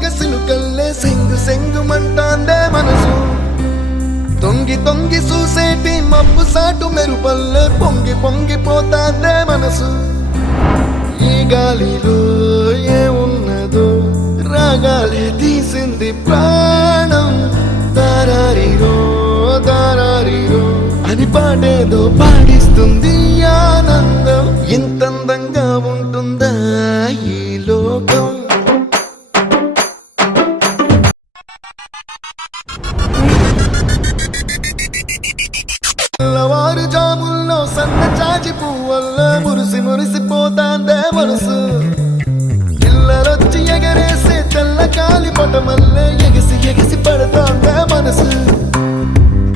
తాగ సినుకల్లే సెంగు సెంగుమంటాందే మనసు తొంగి తొంగి చూసేటి మబ్బు సాటు మెరుపల్లే పొంగి పొంగిపోతాందే మనసు ఈ గాలిలో ఏమున్నదో రాగాలే తీసింది ప్రాణం దారారిరో దారారిరో అని పాడేదో పాడిస్తుంది ఆనందం ఇంతందంగా ఉంటుందా ఈ లోకం తెల్లవారు జాముల్లో సన్న చాచి పువ్వల్ల మురిసి మురిసిపోతాందే మనసు పిల్లలొచ్చి ఎగరేసే తెల్ల కాలి పటమల్లే ఎగిసి ఎగిసి పడతాందే మనసు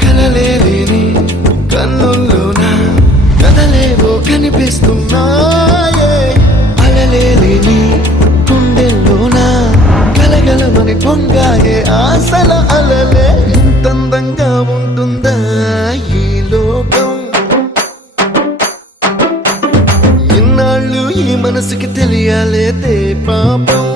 కలలేని కన్నుల్లోన కదలేవో కనిపిస్తున్నాయే అలలేని గుండెల్లోన కలగలమని పొంగాయే ఆశల అలలే ఇంతందంగా ఉంటుందా ఈ లోకం ఇన్నాళ్ళు ఈ మనసుకి తెలియాలేదే పాపం